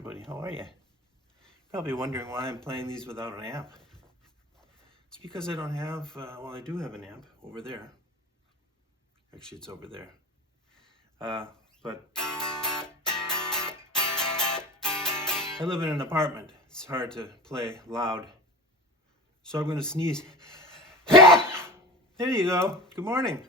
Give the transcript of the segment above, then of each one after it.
Everybody, how are you? Probably wondering why I'm playing these without an amp. It's because I don't have, well, I do have an amp over there. Actually, it's over there. But I live in an apartment. It's hard to play loud. So I'm going to sneeze. There you go. Good morning.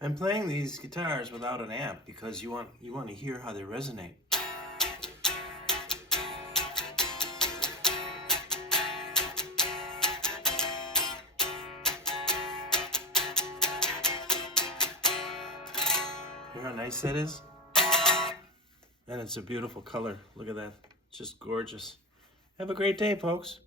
I'm playing these guitars without an amp because you want to hear how they resonate. Hear how nice that is? And it's a beautiful color. Look at that. It's just gorgeous. Have a great day, folks.